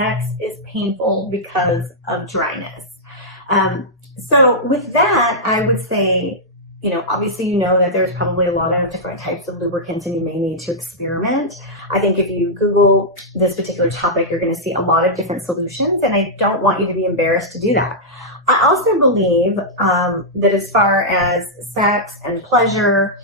sex is painful because of dryness. So with that, I would say, obviously that there's probably a lot of different types of lubricants and you may need to experiment. I think if you Google this particular topic, you're going to see a lot of different solutions, and I don't want you to be embarrassed to do that. I also believe that as far as sex and pleasure,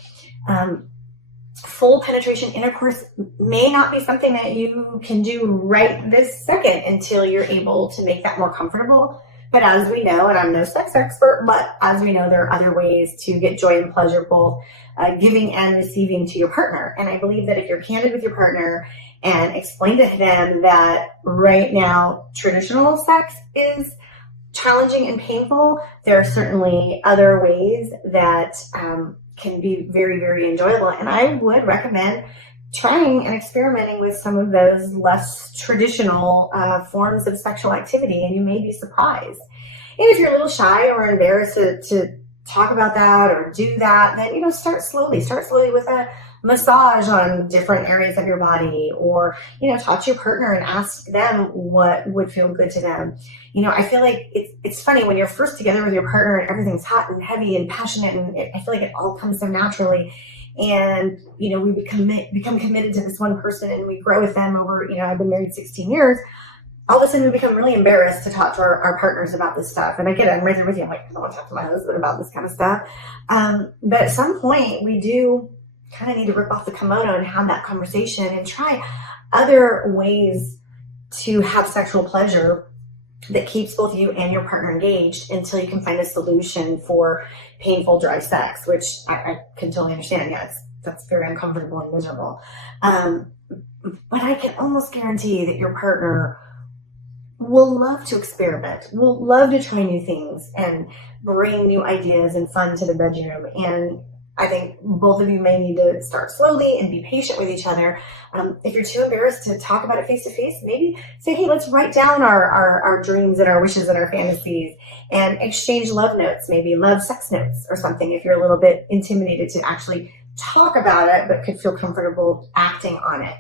full penetration intercourse may not be something that you can do right this second until you're able to make that more comfortable. But as we know, and I'm no sex expert, but as we know, there are other ways to get joy and pleasure, both giving and receiving to your partner. And I believe that if you're candid with your partner and explain to them that right now traditional sex is challenging and painful, there are certainly other ways that can be very, very enjoyable. And I would recommend trying and experimenting with some of those less traditional forms of sexual activity, and you may be surprised. And if you're a little shy or embarrassed to talk about that or do that, then start slowly with a massage on different areas of your body, or talk to your partner and ask them what would feel good to them. I feel like it's funny when you're first together with your partner and everything's hot and heavy and passionate, and I feel like it all comes so naturally. And, we become committed to this one person and we grow with them over, I've been married 16 years. All of a sudden we become really embarrassed to talk to our partners about this stuff. And I get it, I'm right there with you. I'm like, I don't want to talk to my husband about this kind of stuff. But at some point we do kind of need to rip off the kimono and have that conversation and try other ways to have sexual pleasure that keeps both you and your partner engaged until you can find a solution for painful, dry sex, which I can totally understand. Yeah, that's very uncomfortable and miserable. But I can almost guarantee that your partner will love to experiment, will love to try new things and bring new ideas and fun to the bedroom. And I think both of you may need to start slowly and be patient with each other. If you're too embarrassed to talk about it face to face, maybe say, hey, let's write down our dreams and our wishes and our fantasies and exchange love notes, maybe love sex notes or something, if you're a little bit intimidated to actually talk about it, but could feel comfortable acting on it.